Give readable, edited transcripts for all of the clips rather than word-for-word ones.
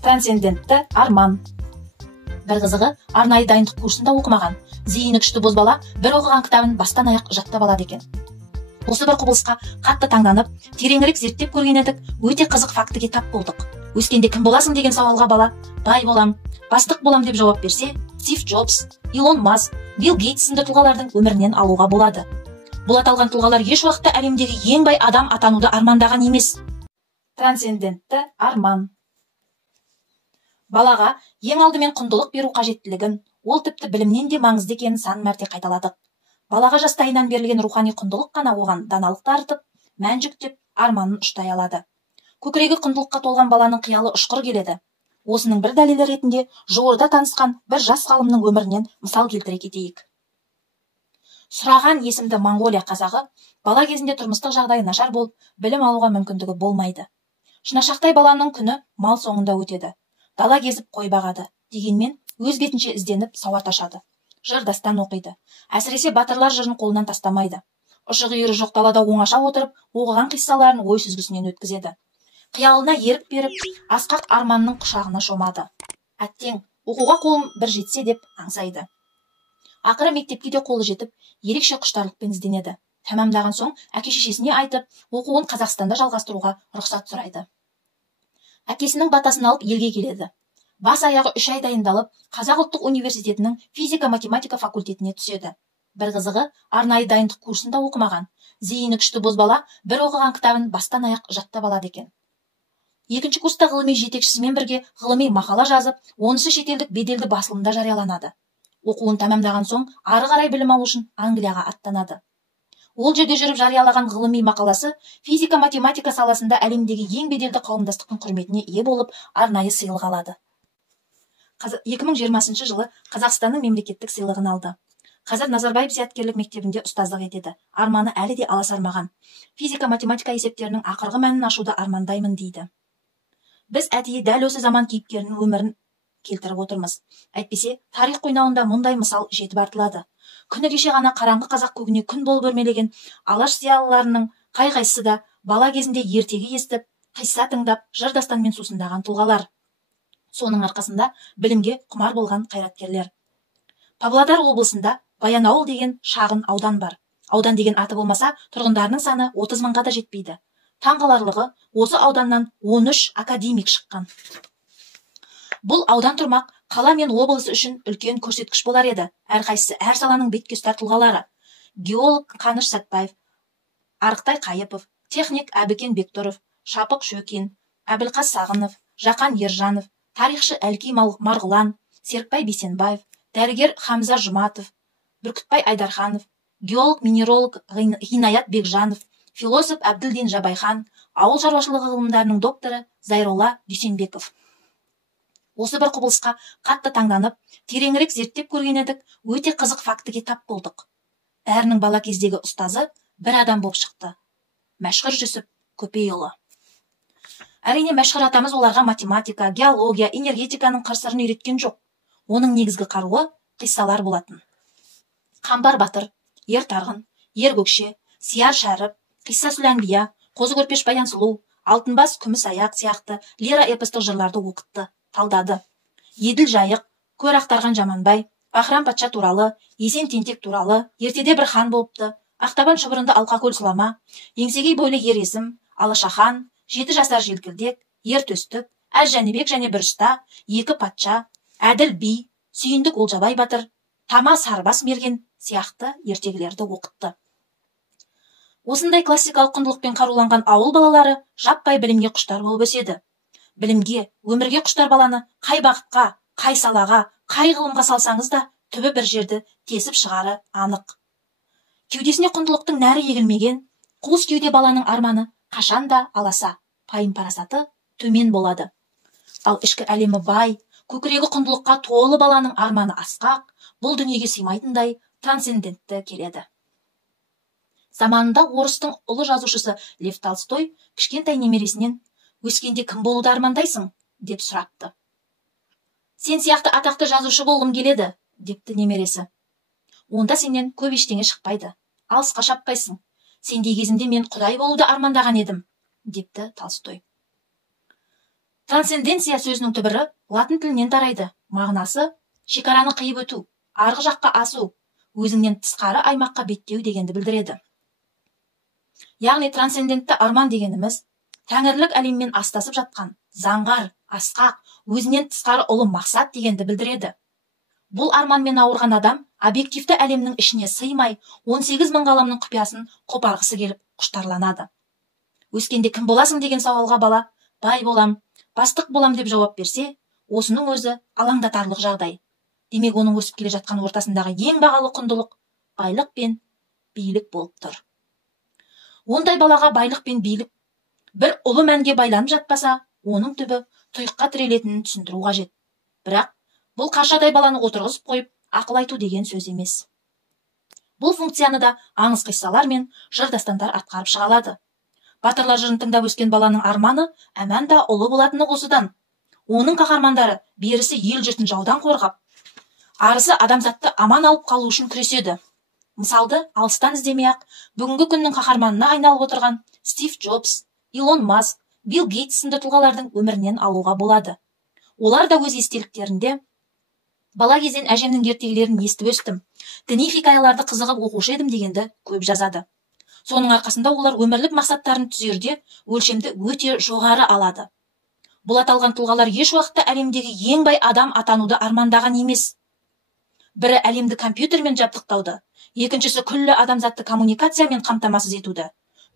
Трансцендентті арман. Бір қызығы, арнайы дайындық курсында оқымаған, зейіні күшті бозбала бір оқыған кітабын бастан аяқ жаттап алады екен. Осы бір құбылысқа қатты таңданып, тереңірек зерттеп көрген едік, өте қызық фактіге тап болдық. Өскенде кім боласың деген сауалға бала, бай болам, бастық болам деп жауап берсе, Стив Джобс, Илон Маск, Билл Гейтс сынды тұлғалардың өмірінен алуға болады. Бұл аталған тұлғалар еш уақытта әлемдегі ең бай адам атануды армандаған емес. Трансцендентті арман. Балаға ең алдымен құндылық беру қажеттілігін, ол тіпті білімнен де маңызды екенін сан мәрте қайталадық. Балаға жастайынан берілген рухани құндылық қана оған даналықты артып, мән жүктеп, арманын ұштай алады. Көкірегі құндылыққа толған баланың қиялы ұшқыр келеді. Осының бір дәлелі ретінде жуырда танысқан бір жас ғалымның өмірінен мысал келтіре кетейік. Сұраған есімді Моңғолия қазағы бала кезінде тұрмыстық жағдайы нашар болып, білім алуға мүмкіндігі болмайды. Шынашақтай баланың күні мал соңында өтеді. Дала кезіп қой бағады, дегенмен өз бетінше ізденіп сауат ашады. Жыр дастан оқиды. Әсіресе батырлар жырын қолынан тастамайды. Ұшы-қиыры жоқ далада оңаша отырып, оқыған қиссаларын ой сүзгісінен өткізеді. Қиялына ерік беріп, асқақ арманның құшағына шомады. Әттең, оқуға қолым бір жетсе деп аңсайды. Ақыры мектепке де қолы жетіп, ерекше құштарлықпен ізденеді. Тәмамдаған соң әке-шешесіне айтып, оқуын Қазақстанда жалғастыруға рұқсат сұрайды. Әкесінің батасын алып елге келеді. Бас аяғы 3 ай дайындалып, Қазақ ұлттық университетінің физика-математика факультетіне түседі. Бір қызығы, арнайы дайындық курсында оқымаған, зейіні күшті бозбала бір оқыған кітабын бастан аяқ жаттап алады екен. Екінші курста ғылыми жетекшісімен бірге ғылыми мақала жазып, онысы шетелдік беделді басылымда жарияланады. Оқуын тәмамдаған соң, ары қарай білім алу үшін Англияға аттанады. Ол жерде жүріп жариялаған ғылыми мақаласы физика-математика саласында әлемдегі ең беделді қауымдастықтың құрметіне ие болып, арнайы сыйлық алады. 2020 жылы Қазақстанның мемлекеттік сыйлығын алды. Қазір Назарбаев зияткерлік мектебінде ұстаздық етеді. Арманы әлі де аласармаған. Физика-математика есептерінің ақырғы мәнін ашуды армандаймын дейді. Біз әдейі дәл осы заман кейіпкерінің өмірін келтіріп отырмыз. Әйтпесе, тарих қойнауында мұндай мысал жетіп артылады. Күні кеше ғана қараңғы қазақ көгіне күн болып өрмелеген алаш зиялыларының қай-қайсысы да бала кезінде ертегі естіп, қисса тыңдап, жыр дастанмен сусындаған тұлғалар. Соның арқасында білімге құмар болған қайраткерлер. Павлодар облысында Баянауыл деген шағын аудан бар. Аудан деген аты болмаса, тұрғындарының саны 30 мыңға да жетпейді. Таңғаларлығы, осы ауданнан 13 академик шыққан. Бұл аудан тұрмақ қала мен облыс үшін үлкен көрсеткіш болар еді. Әрқайсысы әр саланың беткеұстар тұлғалары. Геолог Қаныш Сәтбаев, Арықтай Қайыпов, техник Әбікен Бектұров, Шапық Шөкин, Әбілқас Сағынов, Жақан Ержанов, тарихшы Әлкей Марғұлан, Серікбай Бейсенбаев, дәрігер Хамза Жұматов, Бүркітбай Айдарханов, геолог-минеролог Ғинаят Бекжанов, философ Әбділдин Жабайхан, ауыл шаруашылығы ғылымдарының докторы Зайролла Дүйсенбеков. Осы бір құбылысқа қатты таңданып, тереңірек зерттеп көрген едік, өте қызық фактіге тап болдық. Бәрінің бала кездегі ұстазы бір адам болып шықты. Мәшһүр Жүсіп Көпейұлы. Әрине, Мәшһүр атамыз оларға математика, геология, энергетиканың қыр-сырын үйреткен жоқ. Оның негізгі қаруы қиссалар болатын. Қамбар Батыр, Ер Тарғын, Ер Көкше, Сияр Шәріп, Қисса Сүләнбия, Қозы Көрпеш Баян Сұлу, Алтынбас Күміс Аяқ сияқты лира эпостық жырларды оқытты, талдады. Еділ Жайық, Көр ақтарған Жаманбай, Бахрам патша туралы, Есен Тентек туралы, ертеде бір хан болыпты, Ақтабан шұбырынды Алқакөл Сұлама, Еңсегей бойлы Ер Есім, Алашахан, 7 жасар Желкілдек, Ер Төстік, Әз Жәнібек және бір ұста, Екі патша, Әділ Би, Сүйіндік Олжабай батыр, Тама Сарбас мерген сияқты ертегілерді оқытты. Осындай классикалық құндылықпен қаруланған ауыл балалары жаппай білімге құштар болып өседі. Білімге, өмірге құштар баланы қай бағытқа, қай салаға, қай ғылымға салсаңыз да түбі бір жерді тесіп шығары анық. Кеудесіне құндылықтың нәрі егілмеген, қуыс кеуде баланың арманы қашанда аласа, пайым парасаты төмен болады. Ал ішкі әлемі бай, көкірегі құндылыққа толы баланың арманы асқақ, бұл дүниеге сыймайтындай трансцендентті келеді. Заманында орыстың ұлы жазушысы Лев Толстой кішкентай немересінен «Өскенде кім болуды армандайсың?» деп сұрапты. «Сен сияқты атақты жазушы болғым келеді», депті немересі. «Онда сенен көп ештеңе шықпайды, алысқа шаппайсың. Сендей кезімде мен құдай болуды армандаған едім», депті Толстой. Трансценденция сөзінің түбірі латын тілінен тарайды. Мағынасы шекараны қиып өту, арғы жаққа асу, өзіңнен тысқары аймаққа беттеу дегенді білдіреді. Яғни трансцендентті арман дегеніміз тәңірлік әлеммен астасып жатқан, заңғар, асқақ, өзінен тысқары ұлы мақсат дегенді білдіреді. Бұл арманмен ауырған адам объективті әлемнің ішіне сыймай, 18 мың ғаламның құпиясын қопарғысы келіп құштарланады. Өскенде кім боласың деген сауалға бала, бай болам, бастық болам деп жауап берсе, осының өзі алаңдатарлық жағдай. Демек, оның өсіп келе жатқан ортасындағы ең бағалы құндылық байлық пен билік болып тұр. Ондай балаға байлық пен билік бір ұлы мәнге байланып жатпаса, оның түбі тұйыққа тірелетінін түсіндіру қажет. Бірақ бұл қаршадай баланы отырғызып қойып, ақыл айту деген сөз емес. Бұл функцияны да аңыз қиссалар мен жыр дастандар атқарып шыға алады. Батырлар жырын тыңдап өскен баланың арманы әмән да ұлы болатыны осыдан. Оның қаһармандары берісі ел жұртын жаудан қорғап, арысы адамзатты аман алып қалу үшін күреседі. Мысалды алыстан іздемей-ақ бүгінгі күннің қаһарманына айналып отырған Стив Джобс, Илон Маск, Билл Гейтс сынды тұлғалардың өмірінен алуға болады. Олар да өз естеліктерінде бала кезден әжемнің ертегілерін естіп өстім, діни хикаяларды қызығып оқушы едім дегенді көп жазады. Соның арқасында олар өмірлік мақсаттарын түзерде өлшемді өте жоғары алады. Бұл аталған тұлғалар еш уақытта әлемдегі ең бай адам атануды армандаған емес. Бірі әлемді компьютермен жабдықтауды, екіншісі күллі адамзатты коммуникациямен қамтамасыз етуді,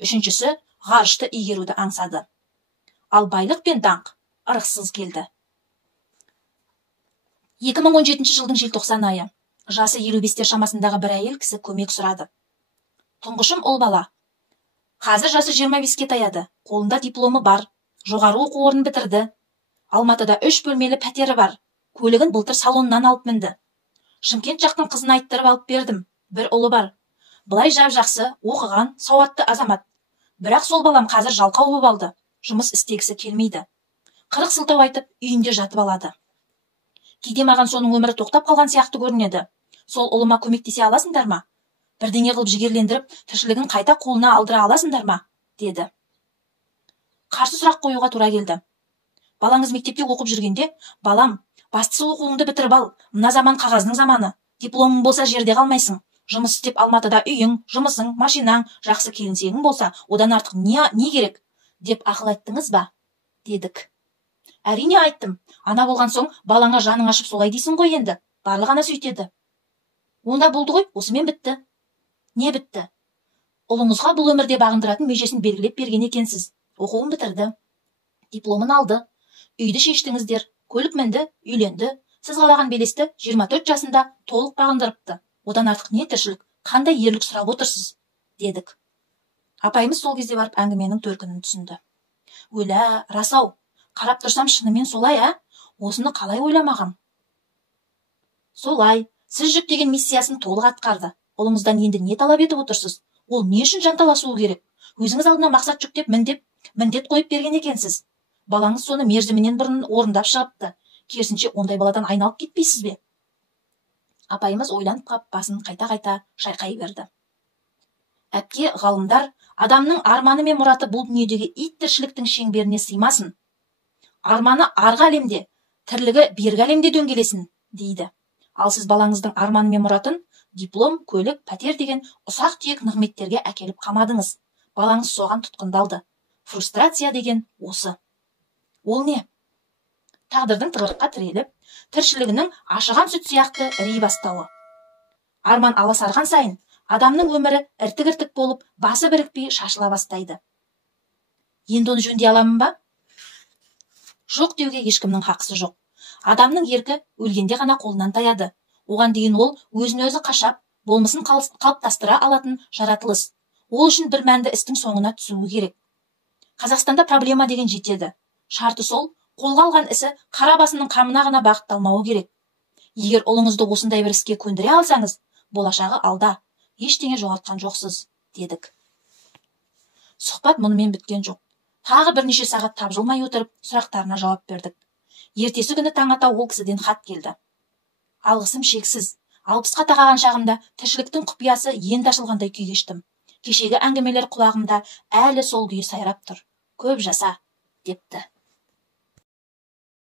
үшіншісі ғарышты игеруді аңсады. Ал байлық пен даңқ ырықсыз келді. 2017 жылдың желтоқсан айы. Жасы 55-тер шамасындағы бір әйел кісі көмек сұрады. Тұңғышым ұл бала. Қазір жасы 25-ке таяды. Қолында дипломы бар. Жоғары оқу орнын бітірді. Алматыда 3 бөлмелі пәтері бар. Көлігін былтыр салоннан алып мінді. Шымкент жақтың қызын айттырып алып бердім. Бір ұлы бар. Былай жап-жақсы, оқыған, сауатты азамат. Бірақ сол балам қазір жалқау болып алды. Жұмыс істегісі келмейді. 40 сылтау айтып, үйінде жатып алады. Кейде маған соның өмірі тоқтап қалған сияқты көрінеді. Сол ұлыма көмектесе аласыңдар ма? Бірдеңе қылып жігерлендіріп, тіршілігін қайта қолына алдыра аласыңдар ма? Деді. Қарсы сұрақ қоюға тура келді. Балаңыз мектепте оқып жүргенде, балам, бастысы оқуыңды бітіріп ал, мына заман қағаздың заманы. Дипломың болса жерде қалмайсың. Жұмыс істеп Алматыда үйің, жұмысың, машинаң, жақсы келінсегің болса, одан артық не керек? Деп ақыл айттыңыз ба? Дедік. Әрине айттым. Ана болған соң балаңа жаның ашып солай дейсің ғой енді. Барлық ана сөйтеді. Онда болды ғой, осымен бітті. Не бітті? Ұлыңызға бұл өмірде бағындыратын межесін белгілеп берген екенсіз. Оқуын бітірді. Дипломын алды. Үйді шештіңіздер. Көлік мінді, үйленді. Сіз қалаған белесті 24 жасында толық бағындырыпты. Одан артық не тіршілік, қандай ерлік сұрап отырсыз? Дедік. Апайымыз сол кезде барып әңгіменің төркінін түсінді. Өлә, расау. Қарап тұрсам шынымен солай, Осыны қалай ойламағам? Солай, сіз жүктеген миссиясын толық атқарды. Ұлыңыздан енді не талап етіп отырсыз? Ол не үшін жанталасуы керек? Өзіңіз алдына мақсат жүктеп, міндет қойып берген екенсіз. Балаңыз соны мерзімінен бұрын орындап шығыпты. Керісінше ондай баладан айналып кетпейсіз бе? Апайымыз ойланып қап, басын қайта-қайта шайқай берді. Әпке, ғалымдар, адамның арманы мен мұраты бұл дүниедегі ит тіршіліктің шеңберіне сыймасын. Арманы арғы әлемде, тірлігі бергі әлемде дөңгелесін, дейді. Ал сіз балаңыздың арманы мен мұратын диплом, көлік, пәтер деген ұсақ-түйек нығметтерге әкеліп қамадыңыз. Балаңыз соған тұтқындалды. Фрустрация деген осы. Ол не? Тағдырдың тығырыққа тіреліп, тіршілігінің ашыған сүт сияқты ірей бастауы. Арман аласарған сайын, адамның өмірі іртік-іртік болып, басы бірікпей шашыла бастайды. Енді оны жөндей аламын ба? Жоқ деуге ешкімнің хақысы жоқ. Адамның еркі өлгенде ғана қолынан таяды. Оған дейін ол өзін өзі қашап, болмысын қалыптастыра алатын жаратылыс. Ол үшін бір мәнді істің соңына түсуі керек. Қазақстанда проблема деген жетеді. Шарты сол, қолға алған ісі қара басының қамына ғана бағытталмауы керек. Егер ұлыңызды осындай бір іске көндіре алсаңыз, болашағы алда, ештеңе жоғалтқан жоқсыз, дедік. Сұхбат мұнымен біткен жоқ. Тағы бірнеше сағат тапжылмай отырып, сұрақтарына жауап бердік. Ертесі күні таң ата ол кісіден хат келді. Алғысым шексіз. 60-қа тақаған шағымда тіршіліктің құпиясы енді ашылғандай күй кештім. Кешегі әңгімелер құлағымда әлі сол күйі сайрап тұр. Көп жаса, депті.